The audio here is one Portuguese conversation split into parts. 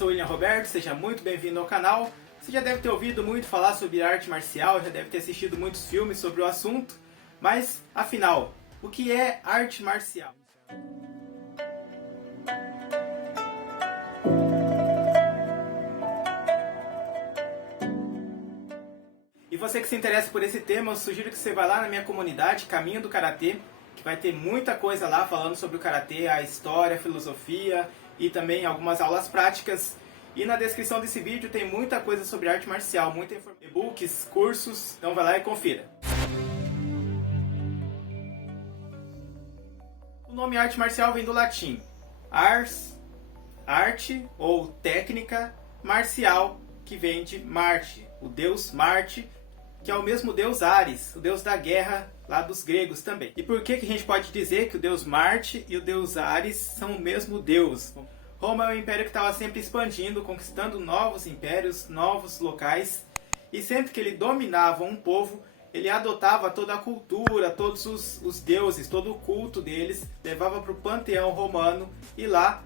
sou William Roberto, seja muito bem-vindo ao canal. Você já deve ter ouvido muito falar sobre arte marcial, já deve ter assistido muitos filmes sobre o assunto, mas, afinal, o que é arte marcial? E você que se interessa por esse tema, eu sugiro que você vá lá na minha comunidade, Caminho do Karatê, que vai ter muita coisa lá falando sobre o Karatê, a história, a filosofia e também algumas aulas práticas. E na descrição desse vídeo tem muita coisa sobre arte marcial, muita informação, e-books, cursos, então vai lá e confira. O nome arte marcial vem do latim ars, arte ou técnica, marcial, que vem de Marte, o deus Marte, que é o mesmo deus Ares, o deus da guerra lá dos gregos também. E por que a gente pode dizer que o deus Marte e o deus Ares são o mesmo deus? Roma é um império que estava sempre expandindo, conquistando novos impérios, novos locais, e sempre que ele dominava um povo, ele adotava toda a cultura, todos os deuses, todo o culto deles, levava para o panteão romano e lá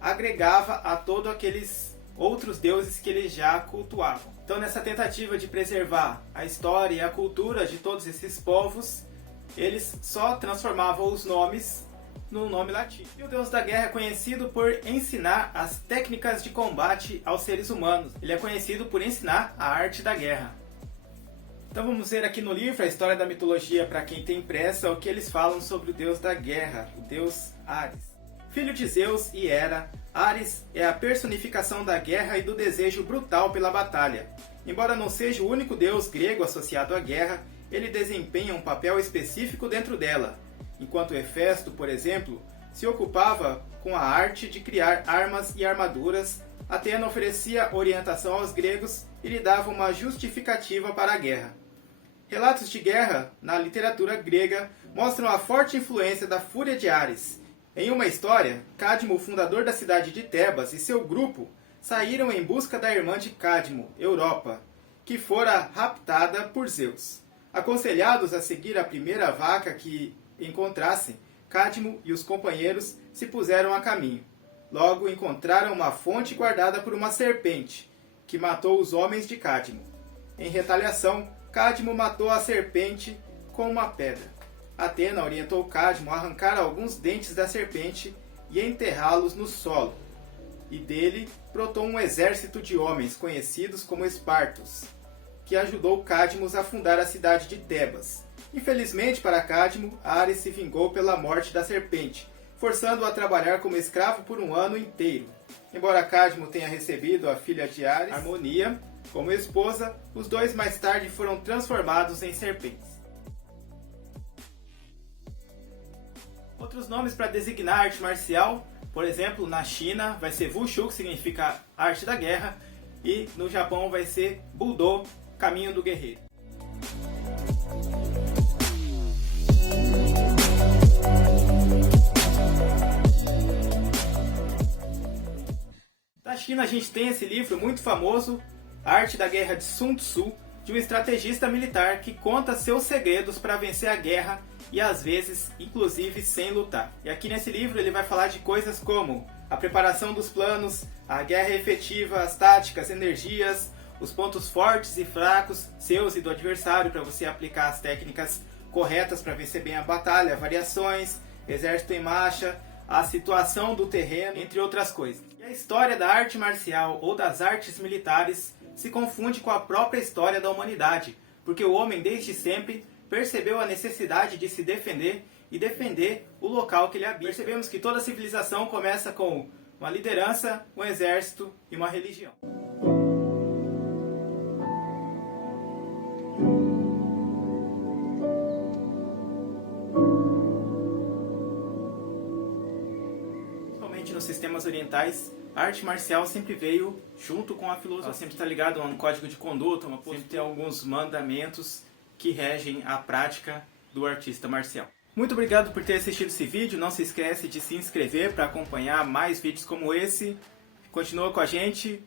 agregava a todos aqueles outros deuses que eles já cultuavam. Então, nessa tentativa de preservar a história e a cultura de todos esses povos, eles só transformavam os nomes no nome latino. E o deus da guerra é conhecido por ensinar as técnicas de combate aos seres humanos. Ele é conhecido por ensinar a arte da guerra. Então vamos ver aqui no livro a história da mitologia para quem tem pressa, o que eles falam sobre o deus da guerra, o deus Ares. Filho de Zeus e Hera, Ares é a personificação da guerra e do desejo brutal pela batalha. Embora não seja o único deus grego associado à guerra, ele desempenha um papel específico dentro dela. Enquanto Hefesto, por exemplo, se ocupava com a arte de criar armas e armaduras, Atena oferecia orientação aos gregos e lhe dava uma justificativa para a guerra. Relatos de guerra na literatura grega mostram a forte influência da fúria de Ares. Em uma história, Cadmo, fundador da cidade de Tebas, e seu grupo saíram em busca da irmã de Cadmo, Europa, que fora raptada por Zeus. Aconselhados a seguir a primeira vaca que encontrassem, Cadmo e os companheiros se puseram a caminho. Logo encontraram uma fonte guardada por uma serpente, que matou os homens de Cadmo. Em retaliação, Cadmo matou a serpente com uma pedra. Atena orientou Cadmo a arrancar alguns dentes da serpente e enterrá-los no solo. E dele brotou um exército de homens conhecidos como Espartos, que ajudou Cadmo a fundar a cidade de Tebas. Infelizmente para Cadmo, Ares se vingou pela morte da serpente, forçando-o a trabalhar como escravo por um ano inteiro. Embora Cadmo tenha recebido a filha de Ares, Harmonia, como esposa, os dois mais tarde foram transformados em serpentes. Outros nomes para designar arte marcial, por exemplo, na China vai ser Wushu, que significa arte da guerra, e no Japão vai ser Budo, caminho do guerreiro. Da China a gente tem esse livro muito famoso, A Arte da Guerra de Sun Tzu, de um estrategista militar que conta seus segredos para vencer a guerra e às vezes, inclusive, sem lutar. E aqui nesse livro ele vai falar de coisas como a preparação dos planos, a guerra efetiva, as táticas, energias, os pontos fortes e fracos seus e do adversário para você aplicar as técnicas corretas para vencer bem a batalha, variações, exército em marcha, a situação do terreno, entre outras coisas. E a história da arte marcial ou das artes militares se confunde com a própria história da humanidade, porque o homem desde sempre percebeu a necessidade de se defender e defender o local que ele habita. Percebemos que toda civilização começa com uma liderança, um exército e uma religião. Principalmente nos sistemas orientais, a arte marcial sempre veio junto com a filosofia. Ela sempre está ligada a um código de conduta, sempre tem alguns mandamentos que regem a prática do artista marcial. Muito obrigado por ter assistido esse vídeo. Não se esquece de se inscrever para acompanhar mais vídeos como esse. Continua com a gente.